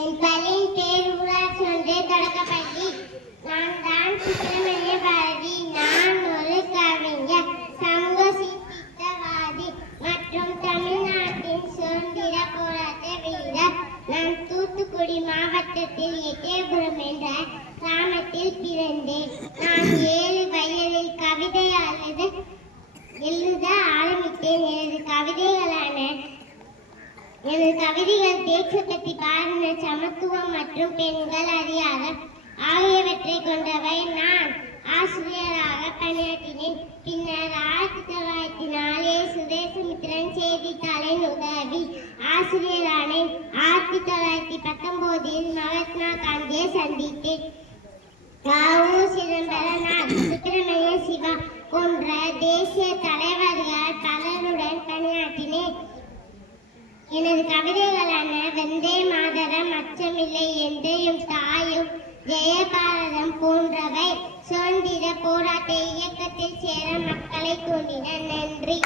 என் பள்ளியின் பேர் ஊராட்சி ஒன்றிய தொடக்கப்பள்ளி. நான் தான் சுப்பிரமணிய பாரதி. நான் ஒரு கவிஞர், சமூக சீர்திருத்தவாதி மற்றும் தமிழ்நாட்டின் சுதந்திர போராட்ட வீரர். நான் தூத்துக்குடி மாவட்டத்தில் எட்டயபுரம் என்ற கிராமத்தில் பிறந்தேன். நான் 7 வயதில் கவிதை எழுத ஆரம்பித்தேன். எனது கவிதைகள் தேசபக்தி, பாரத சமத்துவம் மற்றும் பெண்கள் அதிகாரம் ஆகியவற்றை கொண்டவை. நான் ஆசிரியராக பணியாற்றினேன். பின்னர் 1904 சுதேசமித்திரன் செய்தித்தாளின் உதவி ஆசிரியரானேன். 1919 மகாத்மா காந்தியை சந்தித்தேன். சிதம்பரனார், சுப்பிரமணிய சிவா போன்ற தேசிய தலைவர்கள் பலருடன் பணியாற்றினேன். எனது கவிதைகளான வந்தே மாதரம், அச்சமில்லை, என்றையும் தாயும், ஜெயபாரதம் போன்றவை சுதந்திர போராட்ட இயக்கத்தில் சேர மக்களை தூண்டின. நன்றி.